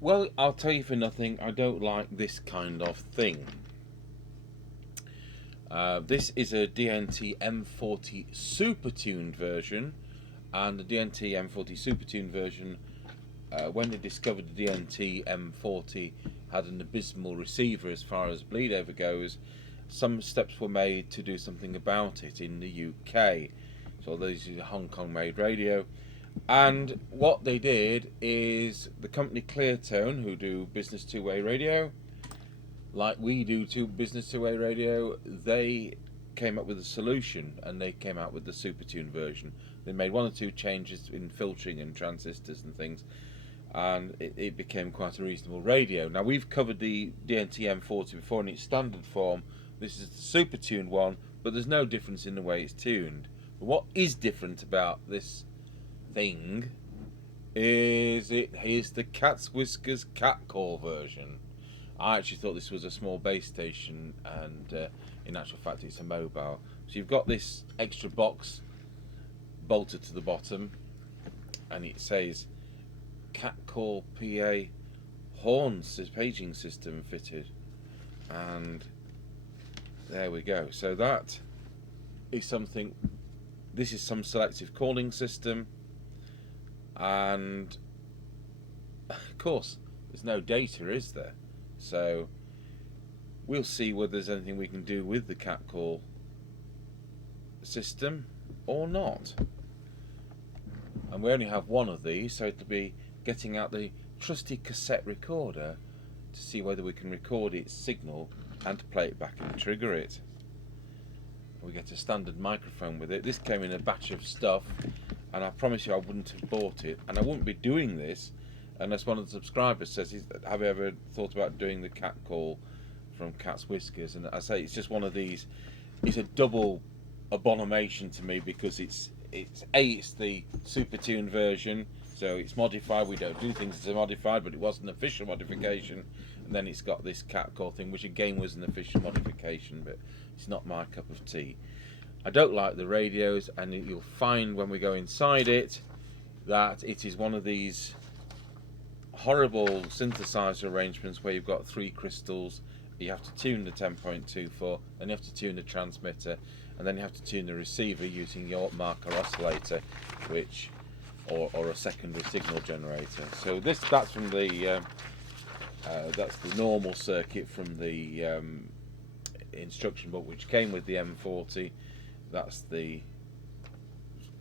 Well, I'll tell you for nothing, I don't like this kind of thing. This is a DNT M40 Supertuned version, and the DNT M40 Supertuned version, when they discovered the DNT M40 had an abysmal receiver as far as bleed over goes, some steps were made to do something about it in the UK. So this is a Hong Kong made radio. And what they did is the company Cleartone, who do business two-way radio, like we do business two-way radio, they came up with a solution, and they came out with the Supertuned version. They made one or two changes in filtering and transistors and things, and it became quite a reasonable radio. Now, we've covered the DNT M40 before in its standard form. This is the Supertuned one, but there's no difference in the way it's tuned. But what is different about this thing is the Catswhisker Catcall version. I actually thought this was a small base station, and in actual fact it's a mobile. So you've got this extra box bolted to the bottom, and it says Catcall PA horns paging system fitted, and there we go. So that is something. This is some selective calling system, and of course there's no data, is there? So we'll see whether there's anything we can do with the Catcall system or not. And we only have one of these, so it'll be getting out the trusty cassette recorder to see whether we can record its signal and play it back and trigger it. We get a standard microphone with it. This came in a batch of stuff, and I promise you I wouldn't have bought it, and I wouldn't be doing this unless one of the subscribers says, have you ever thought about doing the Catcall from Catswhiskers? And I say it's just one of these. It's a double abomination to me, because it's the Supertuned version, so it's modified. We don't do things as a modified, but it was an official modification. And then it's got this Catcall thing, which again was an official modification, but it's not my cup of tea. I don't like the radios, and you'll find when we go inside it that it is one of these horrible synthesizer arrangements where you've got three crystals. You have to tune the 10.24, and you have to tune the transmitter, and then you have to tune the receiver using your marker oscillator, which or a secondary signal generator. So that's from the that's the normal circuit from the instruction book, which came with the M40. This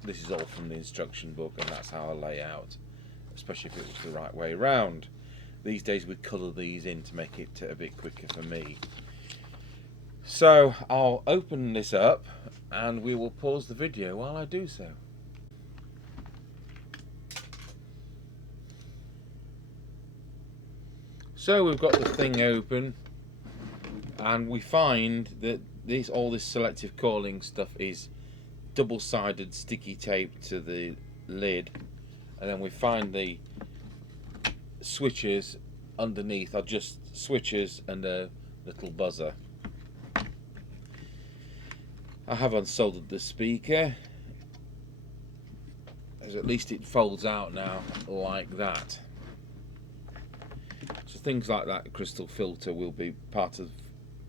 is all from the instruction book, and that's how I lay out, especially if it was the right way round. These days we colour these in to make it a bit quicker for me. So I'll open this up, and we will pause the video while I do so. So we've got the thing open, and we find that all this selective calling stuff is double-sided sticky tape to the lid, and then we find the switches underneath are just switches and a little buzzer. I have unsoldered the speaker, as at least it folds out now like that. So things like that crystal filter will be part of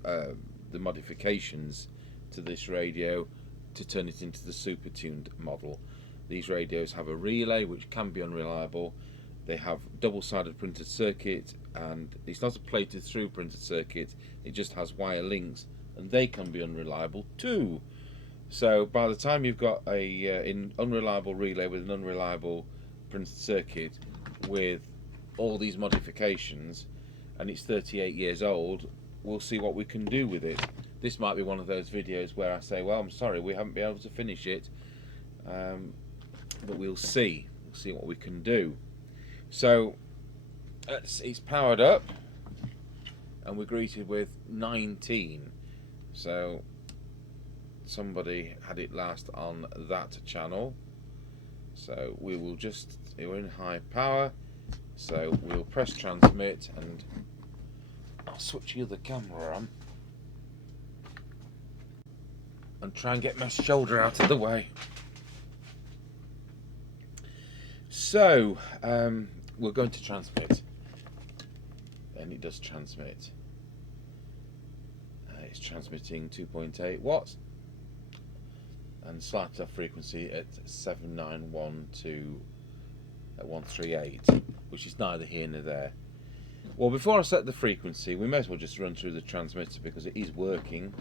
the modifications to this radio to turn it into the Supertuned model. These radios have a relay which can be unreliable. They have double-sided printed circuit, and it's not a plated through printed circuit, it just has wire links, and they can be unreliable too. So by the time you've got an unreliable relay with an unreliable printed circuit with all these modifications, and it's 38 years old, we'll see what we can do with it. This might be one of those videos where I say, well, I'm sorry, we haven't been able to finish it, but we'll see what we can do. So it's powered up, and we're greeted with 19. So somebody had it last on that channel. So we're in high power. So we'll press transmit, and I'll switch the other camera on and try and get my shoulder out of the way. So we're going to transmit. and it does transmit. It's transmitting 2.8 watts and slightly off frequency at 7912138, which is neither here nor there. Well, before I set the frequency, we may as well just run through the transmitter because it is working.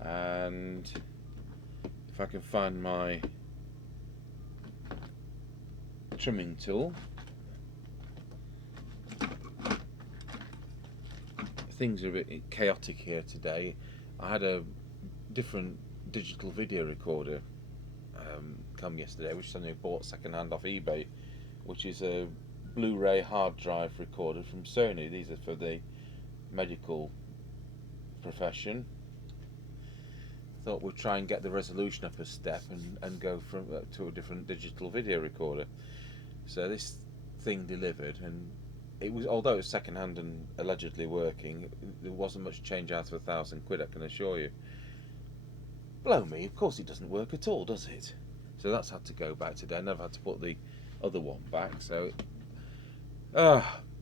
And if I can find my trimming tool. Things are a bit chaotic here today. I had a different digital video recorder come yesterday, which I bought second hand off eBay, which is a Blu-ray hard drive recorder from Sony. These are for the medical profession. Thought we'd try and get the resolution up a step and go from to a different digital video recorder. So this thing delivered, and it was, although it was second hand and allegedly working, there wasn't much change out of £1,000, I can assure you. Blow me, of course it doesn't work at all, does it? So that's had to go back today, and I've had to put the other one back. So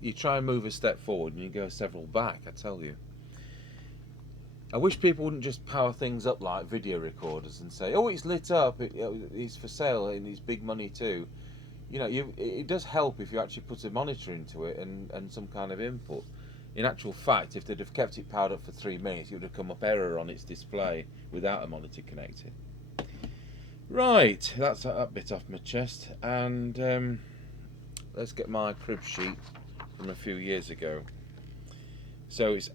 you try and move a step forward and you go several back, I tell you. I wish people wouldn't just power things up like video recorders and say, oh, it's lit up, it's for sale and it's big money too. You know, it does help if you actually put a monitor into it and some kind of input. In actual fact, if they'd have kept it powered up for 3 minutes, it would have come up error on its display without a monitor connected. Right, that's that bit off my chest, and let's get my crib sheet from a few years ago. So it's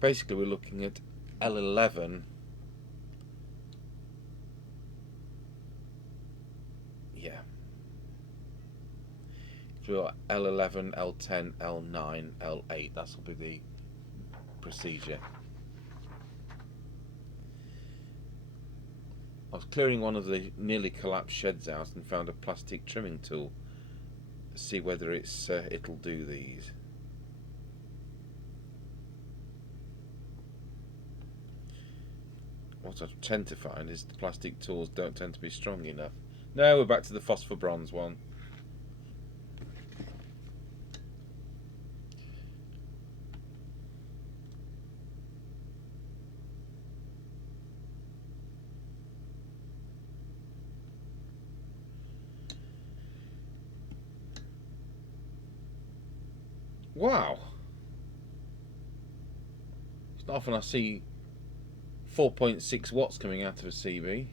basically, we're looking at L11. Yeah. So L11, L10, L9, L8. That will be the procedure. I was clearing one of the nearly collapsed sheds out and found a plastic trimming tool to see whether it'll do these. What I tend to find is the plastic tools don't tend to be strong enough. No, we're back to the phosphor bronze one. Wow. It's not often I see 4.6 watts coming out of a CB.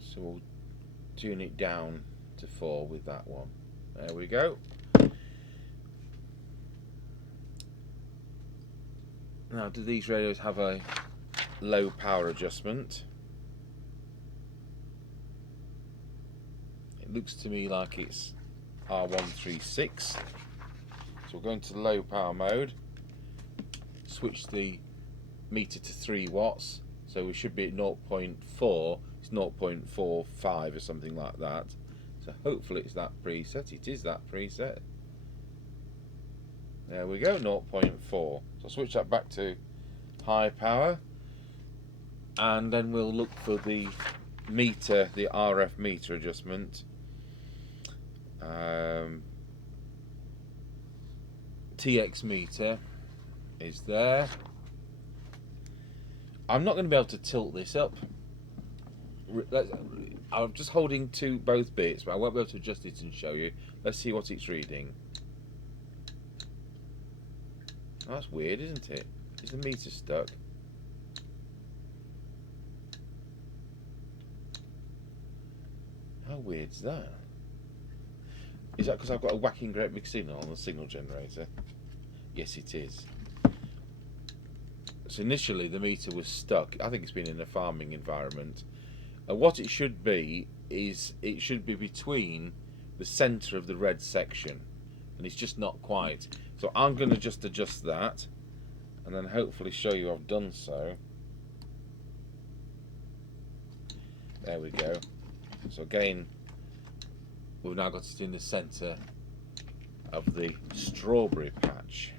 So we'll tune it down to 4 with that one. There we go. Now, do these radios have a low power adjustment? It looks to me like it's R136. So we'll go into low power mode, switch the meter to 3 watts, so we should be at 0.4. It's 0.45 or something like that. So hopefully it's that preset. It is that preset. There we go, 0.4. So I'll switch that back to high power, and then we'll look for the meter, the RF meter adjustment. TX meter is there. I'm not going to be able to tilt this up. I'm just holding to both bits, but I won't be able to adjust it and show you. Let's see what it's reading. Oh, that's weird, isn't it? Is the meter stuck? How weird's that? Is that because I've got a whacking great big signal on the signal generator? Yes, it is. So initially the meter was stuck. I think it's been in a farming environment. What it should be is it should be between the centre of the red section, and it's just not quite. So I'm going to just adjust that, and then hopefully show you I've done so. There we go. So again, we've now got it in the centre of the strawberry patch.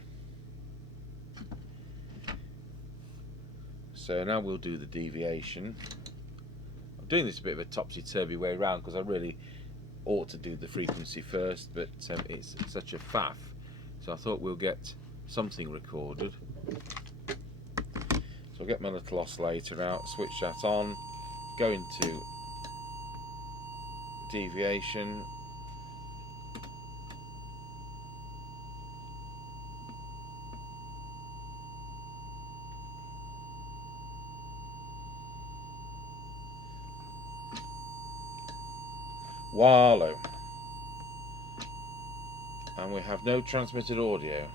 So now we'll do the deviation. I'm doing this a bit of a topsy-turvy way around because I really ought to do the frequency first, but it's such a faff. So I thought we'll get something recorded. So I'll get my little oscillator out, switch that on, go into deviation. Wallow. And we have no transmitted audio.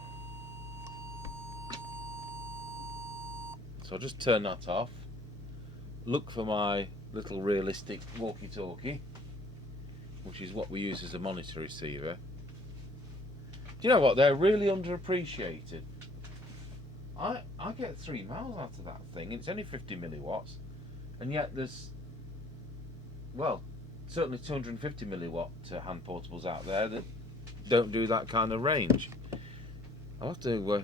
So I'll just turn that off. Look for my little realistic walkie-talkie, which is what we use as a monitor receiver. Do you know what? They're really underappreciated. I get 3 miles out of that thing. It's only 50 milliwatts, and yet there's, well, certainly 250 milliwatt hand portables out there that don't do that kind of range. I'll have to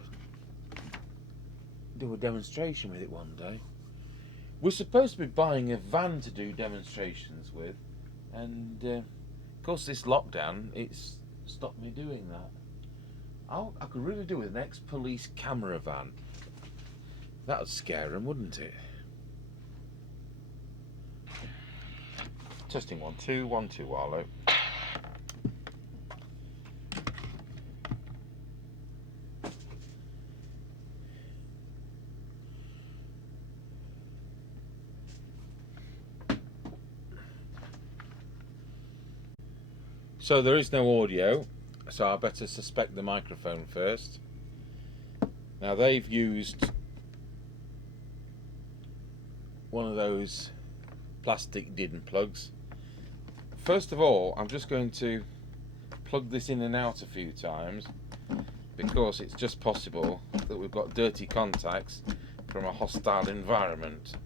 do a demonstration with it one day. We're supposed to be buying a van to do demonstrations with, and of course this lockdown, it's stopped me doing that. I could really do with an ex-police camera van. That would scare them, wouldn't it? Testing 1 2 1 2 Wallow. So there is no audio, so I better suspect the microphone first. Now they've used one of those plastic DIN plugs. First of all, I'm just going to plug this in and out a few times, because it's just possible that we've got dirty contacts from a hostile environment.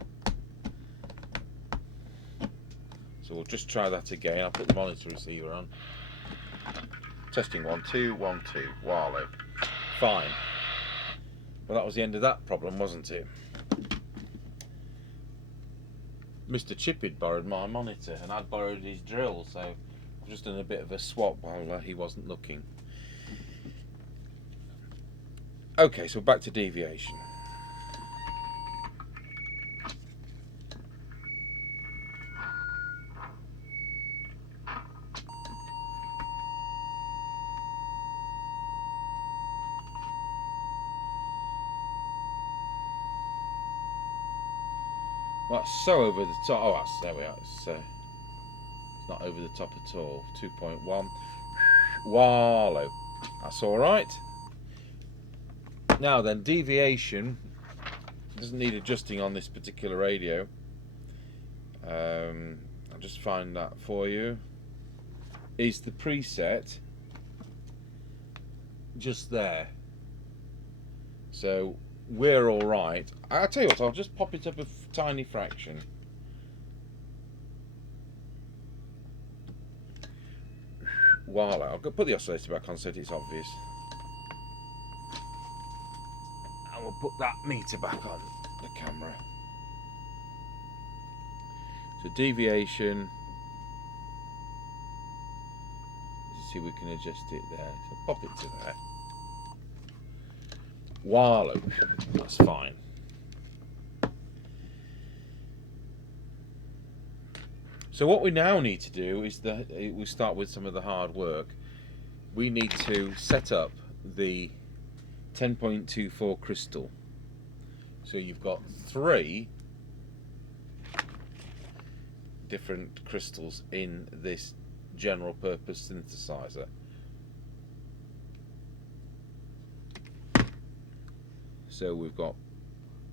So we'll just try that again. I'll put the monitor receiver on. Testing 1 2 1 2 Wallow. Fine. Well, that was the end of that problem, wasn't it? Mr Chippie borrowed my monitor and I'd borrowed his drill, so I've just done a bit of a swap while he wasn't looking. Okay, so back to deviation. That's so over the top. Oh, there we are. It's not over the top at all. 2.1. Wallow. That's all right. Now then, deviation doesn't need adjusting on this particular radio. I'll just find that for you. Is the preset just there? So we're all right. I'll tell you what, I'll just pop it up a tiny fraction. While I'll put the oscillator back on so it's obvious. And we'll put that meter back on the camera. So deviation. Let's see if we can adjust it there. So pop it to there. Wallow. That's fine. So what we now need to do is we start with some of the hard work. We need to set up the 10.24 crystal. So you've got 3 different crystals in this general purpose synthesizer. So we've got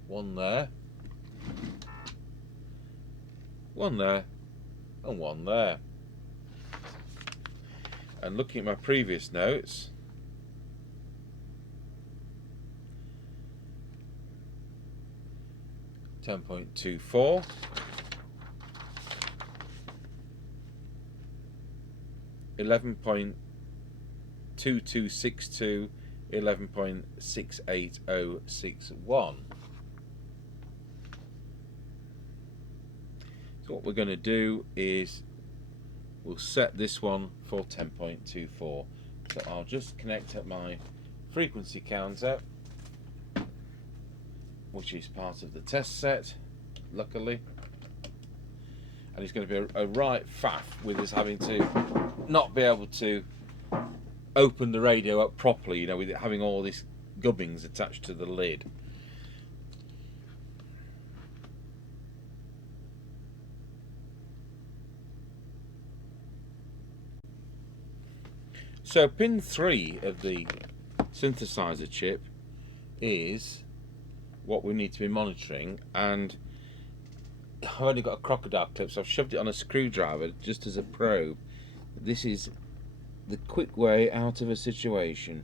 one there, one there, and one there. And looking at my previous notes, (10.24), 11.2262, 11.68061. So what we're going to do is we'll set this one for 10.24. So I'll just connect up my frequency counter, which is part of the test set, luckily. And it's going to be a right faff with us having to not be able to open the radio up properly, you know, with it having all these gubbins attached to the lid. So pin 3 of the synthesizer chip is what we need to be monitoring, and I've only got a crocodile clip, so I've shoved it on a screwdriver just as a probe. This is the quick way out of a situation.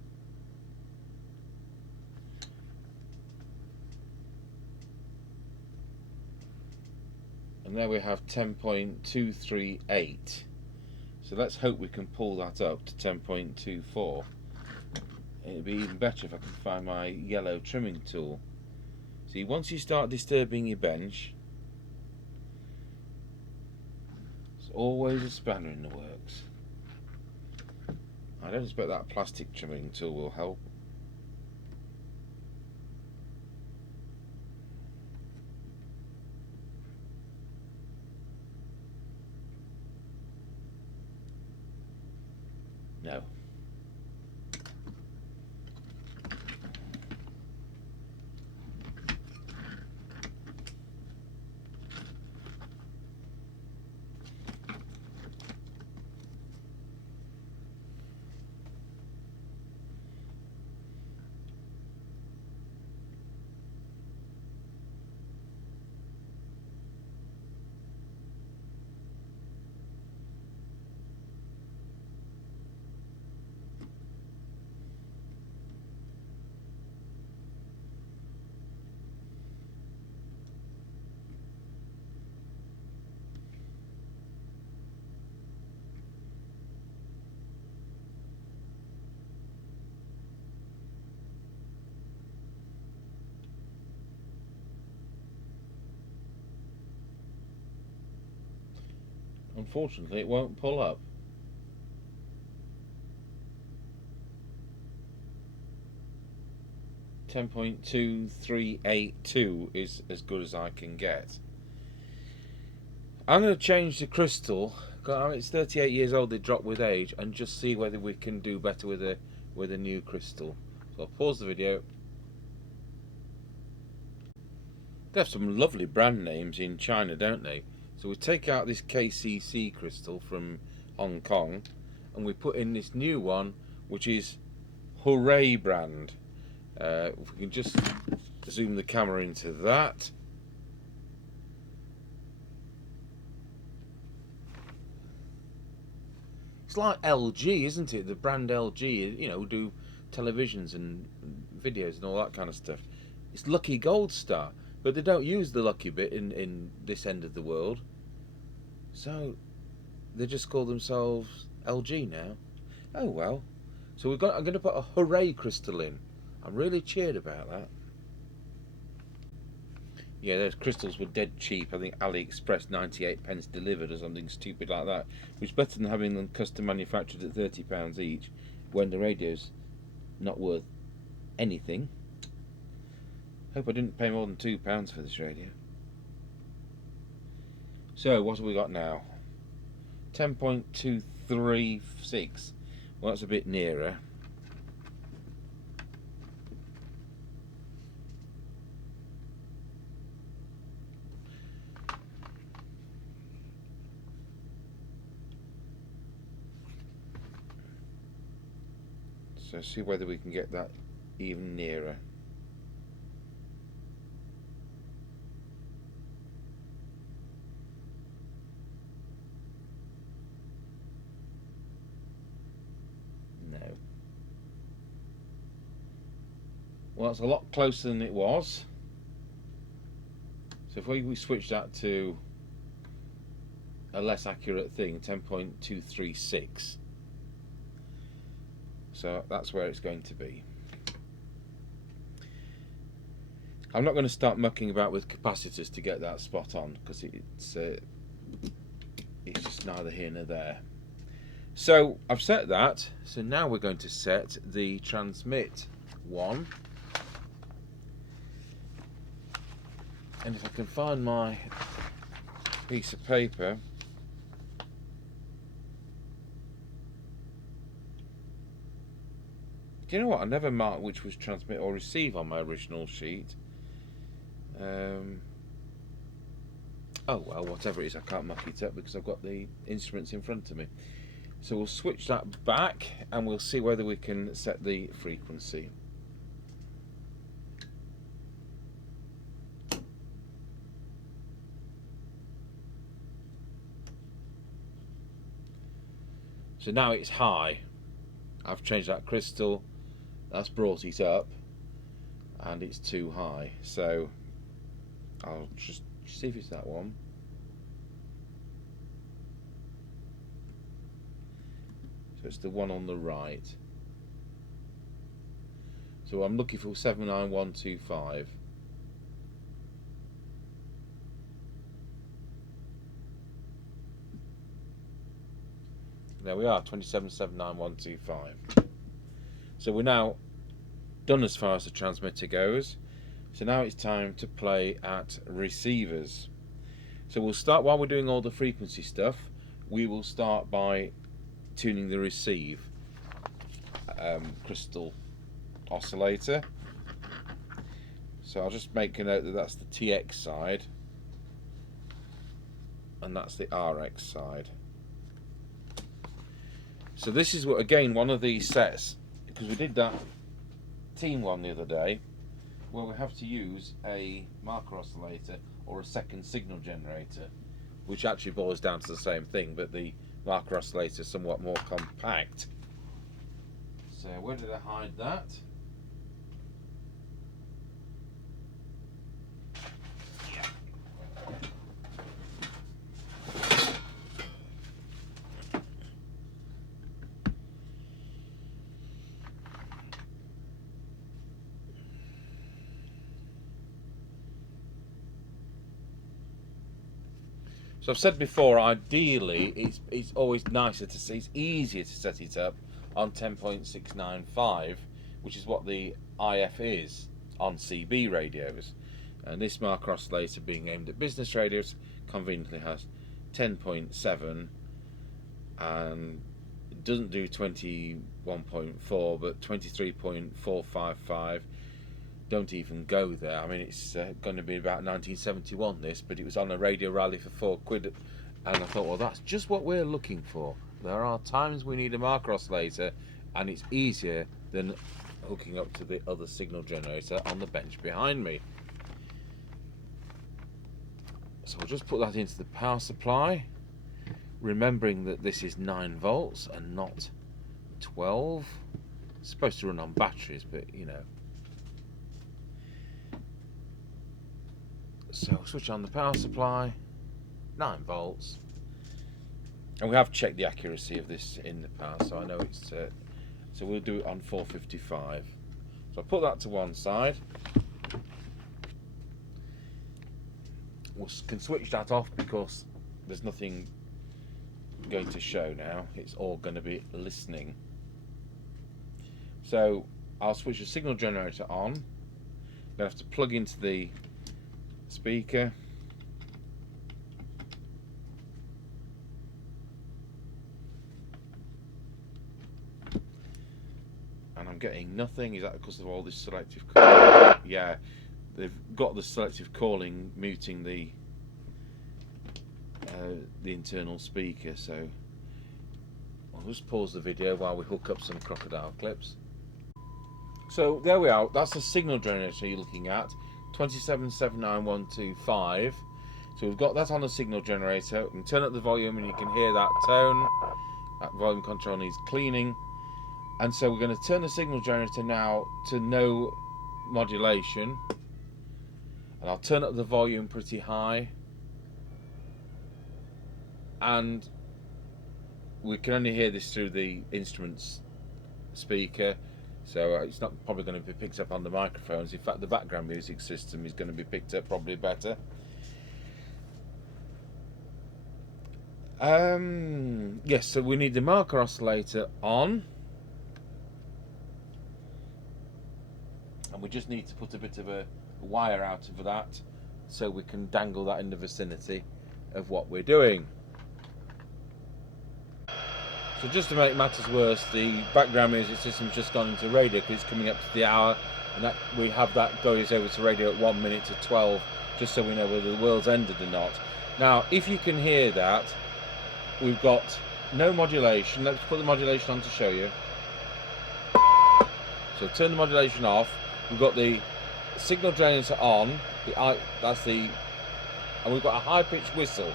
And there we have 10.238. So let's hope we can pull that up to 10.24. It'd be even better if I can find my yellow trimming tool. See, once you start disturbing your bench, there's always a spanner in the works. I don't expect that plastic trimming tool will help. No. Unfortunately, it won't pull up. .2382 is as good as I can get. I'm going to change the crystal. It's 38 years old. They drop with age, and just see whether we can do better with a new crystal. So I'll pause the video. They have some lovely brand names in China, don't they? So we take out this KCC crystal from Hong Kong, and we put in this new one, which is Hooray brand. If we can just zoom the camera into that. It's like LG, isn't it? The brand LG, you know, do televisions and videos and all that kind of stuff. It's Lucky Gold Star, but they don't use the lucky bit in this end of the world. So they just call themselves LG now. Oh well. So I'm going to put a Hooray crystal in. I'm really cheered about that. Yeah, those crystals were dead cheap. I think AliExpress 98p delivered or something stupid like that, which is better than having them custom manufactured at £30 each when the radio's not worth anything. Hope I didn't pay more than £2 for this radio. So what have we got now? 10.236. Well, that's a bit nearer. So see whether we can get that even nearer. No. Well, it's a lot closer than it was. So if we switch that to a less accurate thing, 10.236. So that's where it's going to be. I'm not going to start mucking about with capacitors to get that spot on, because it's it's just neither here nor there. So I've set that, so now we're going to set the transmit one. And if I can find my piece of paper, do you know what? I never marked which was transmit or receive on my original sheet. Oh well, whatever it is, I can't muck it up because I've got the instruments in front of me. So we'll switch that back and we'll see whether we can set the frequency. So now it's high. I've changed that crystal, that's brought it up, and it's too high. So I'll just see if it's that one. So it's the one on the right. So I'm looking for 79125. There we are, 2779125. So we're now done as far as the transmitter goes. So now it's time to play at receivers. So we'll start, while we're doing all the frequency stuff, we will start by tuning the receive crystal oscillator. So I'll just make a note that that's the TX side and that's the RX side. So this is what, again, one of these sets, because we did that team one the other day, where we have to use a marker oscillator or a second signal generator, which actually boils down to the same thing, but the marker oscillator is somewhat more compact. So where did I hide that? So I've said before, ideally it's always nicer to see, it's easier to set it up on 10.695, which is what the IF is on CB radios. And this marker oscillator, being aimed at business radios, conveniently has 10.7 and it doesn't do 21.4 but 23.455. Don't even go there. I mean, it's going to be about 1971 this, but it was on a radio rally for £4, and I thought, well, that's just what we're looking for. There are times we need a marker oscillator, and it's easier than hooking up to the other signal generator on the bench behind me. So I'll just put that into the power supply, remembering that this is 9 volts and not 12. It's supposed to run on batteries, but you know. So switch on the power supply, 9 volts, and we have checked the accuracy of this in the past, so I know it's so we'll do it on 455. So I'll put that to one side. We can switch that off because there's nothing going to show now, it's all going to be listening. So I'll switch the signal generator on. I'm going to have to plug into the speaker, and I'm getting nothing. Is that because of all this selective calling? Yeah, they've got the selective calling muting the internal speaker, so I'll just pause the video while we hook up some crocodile clips. So there we are, that's the signal generator you're looking at, 2779125. So we've got that on the signal generator. We can turn up the volume and you can hear that tone. That volume control needs cleaning. And so we're going to turn the signal generator now to no modulation. And I'll turn up the volume pretty high. And we can only hear this through the instruments speaker. So it's not probably going to be picked up on the microphones. In fact, the background music system is going to be picked up probably better. Yes, so we need the marker oscillator on. And we just need to put a bit of a wire out for that, so we can dangle that in the vicinity of what we're doing. So just to make matters worse, the background music system's just gone into radio because it's coming up to the hour, and that we have that goes over to radio at 1 minute to 12, just so we know whether the world's ended or not. Now, if you can hear that, we've got no modulation. Let's put the modulation on to show you. So turn the modulation off. We've got the signal drains on. And we've got a high-pitched whistle.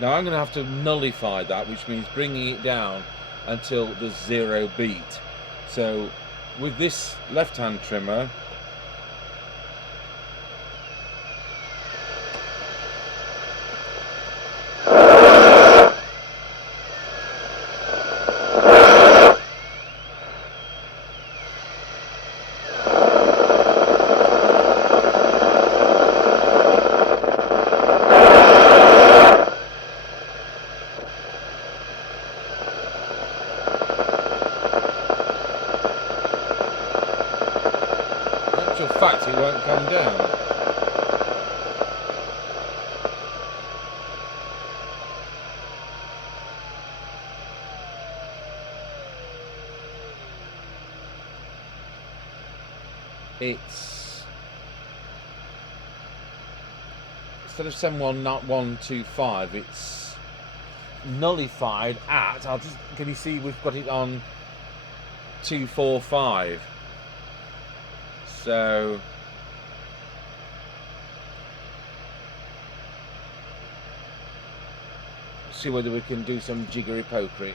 Now I'm going to have to nullify that, which means bringing it down until there's 0 beat. So with this left-hand trimmer, fact it won't come down. It's instead of 71125, it's nullified at, can you see we've got it on 245. So see whether we can do some jiggery pokery.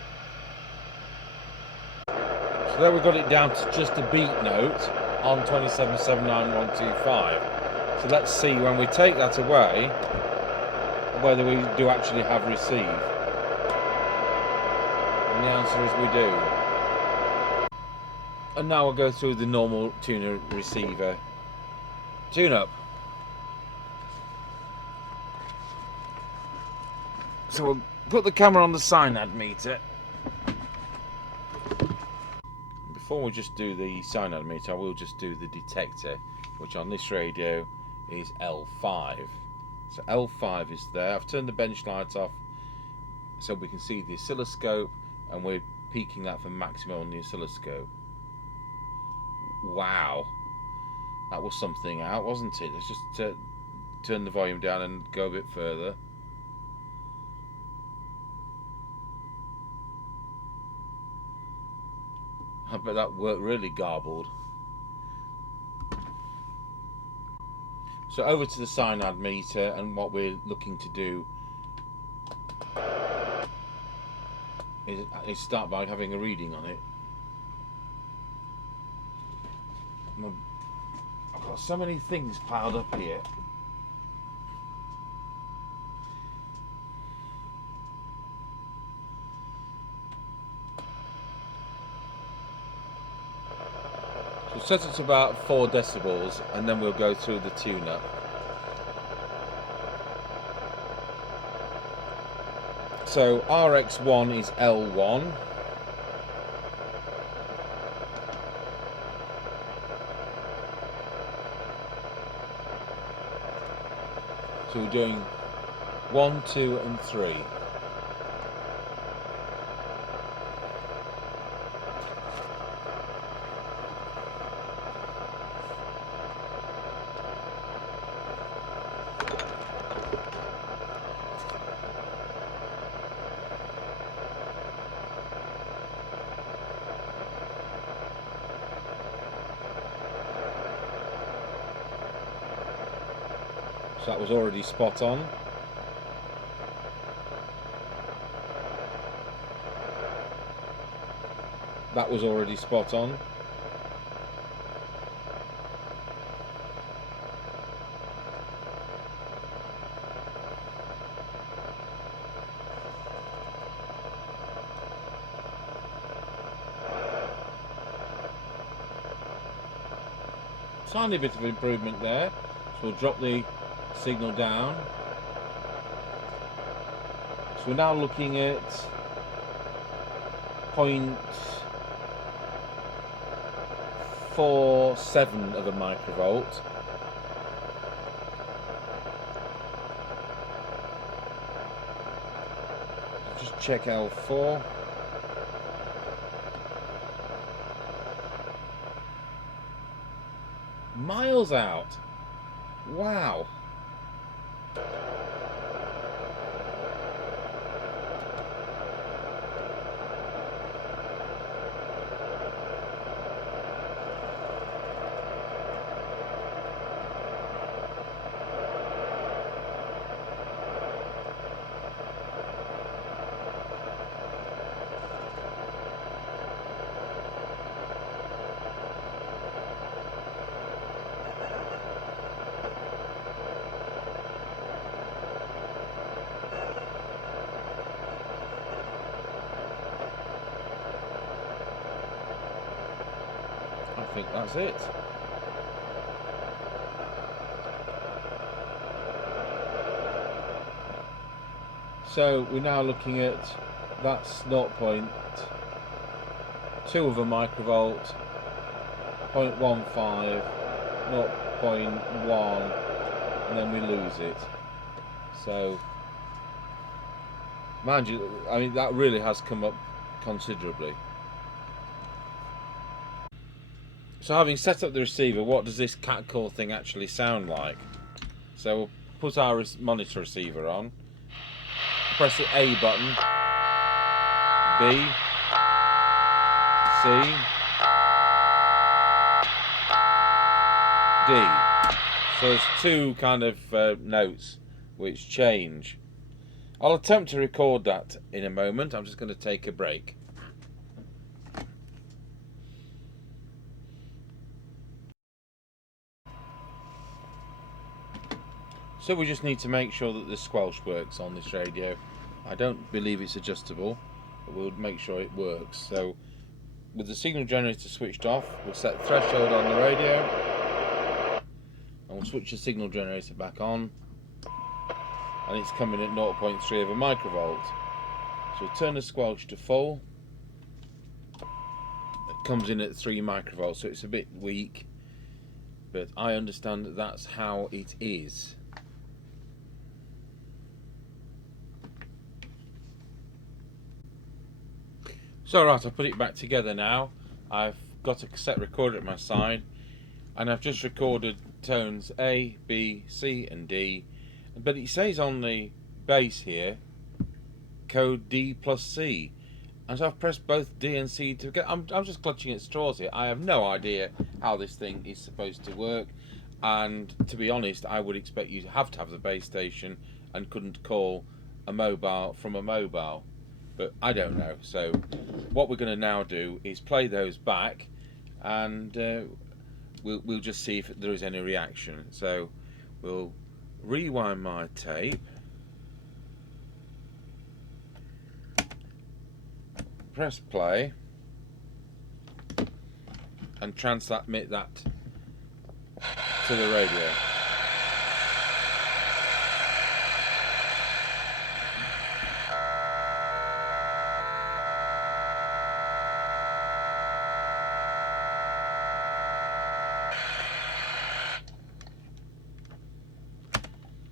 So there we've got it down to just a beat note on 2779125. So let's see when we take that away whether we do actually have receive. And the answer is we do. And now we'll go through the normal tuner receiver tune-up. So we'll put the camera on the synad meter. Before we just do the synad meter, I will just do the detector, which on this radio is L5. So L5 is there. I've turned the bench light off so we can see the oscilloscope, and we're peaking that for maximum on the oscilloscope. Wow, that was something out, wasn't it? Let's just turn the volume down and go a bit further. I bet that worked really garbled. So over to the synad meter, and what we're looking to do is start by having a reading on it. I've got so many things piled up here. So set it to about 4 decibels, and then we'll go through the tune-up. So RX1 is L1. So we're doing 1, 2 and 3. So that was already spot on. That was already spot on. Tiny bit of improvement there. So we'll drop the signal down So we're now looking at 0.47 of a microvolt. Just check L4. Miles out. Wow. I think that's it. So we're now looking at, that's 0.2 of a microvolt, 0.15, 0.1, and then we lose it. So, mind you, I mean, that really has come up considerably. So having set up the receiver, what does this catcall thing actually sound like? So we'll put our monitor receiver on, press the A button, B, C, D. So there's two kind of notes which change. I'll attempt to record that in a moment. I'm just going to take a break. So we just need to make sure that the squelch works on this radio. I don't believe it's adjustable, but we'll make sure it works. So with the signal generator switched off, we'll set the threshold on the radio, and we'll switch the signal generator back on, and it's coming at 0.3 of a microvolt. So we'll turn the squelch to full. It comes in at 3 microvolts, so it's a bit weak, but I understand that that's how it is. So right, I've put it back together now. I've got a cassette recorder at my side, and I've just recorded tones A, B, C and D, but it says on the bass here code D plus C, and so I've pressed both D and C together. I'm just clutching at straws here. I have no idea how this thing is supposed to work, and to be honest, I would expect you to have the base station and couldn't call a mobile from a mobile. But I don't know. So what we're going to now do is play those back, and we'll just see if there is any reaction. So we'll rewind my tape, press play, and transmit that to the radio.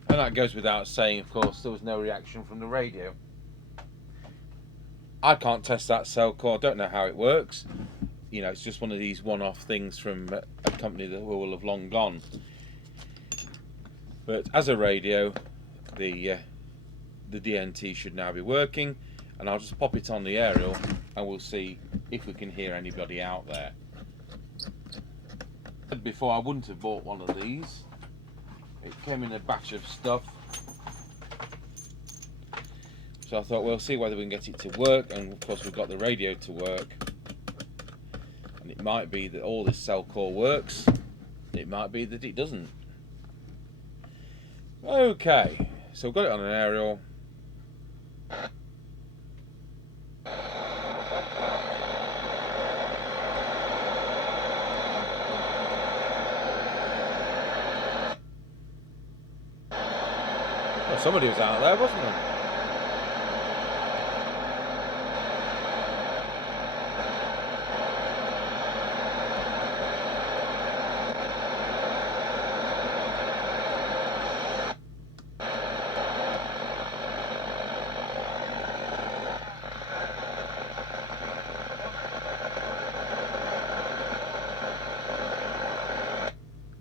And that goes without saying, of course, there was no reaction from the radio. I can't test that selcall, I don't know how it works. You know, it's just one of these one-off things from a company that will have long gone. But as a radio, the DNT should now be working, and I'll just pop it on the aerial and we'll see if we can hear anybody out there. Before, I wouldn't have bought one of these. It came in a batch of stuff, so I thought we'll see whether we can get it to work, and of course we've got the radio to work, and it might be that all this selcall works, it might be that it doesn't. Okay, so we've got it on an aerial. Well, somebody was out there, wasn't there?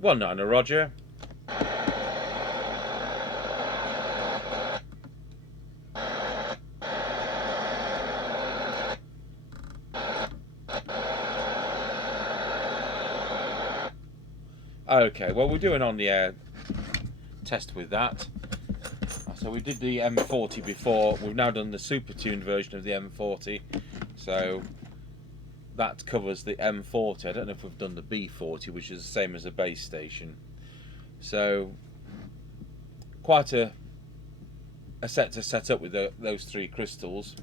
19 Roger. Okay, well, we're doing on the air test with that. So we did the M40 before, we've now done the Supertuned version of the M40. So that covers the M40. I don't know if we've done the B40, which is the same as a base station. So quite a set to set up with those three crystals.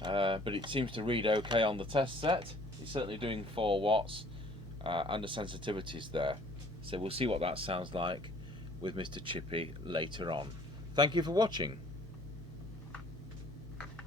But it seems to read okay on the test set. It's certainly doing 4 watts. And the sensitivities there. So we'll see what that sounds like with Mr Chippie later on. Thank you for watching.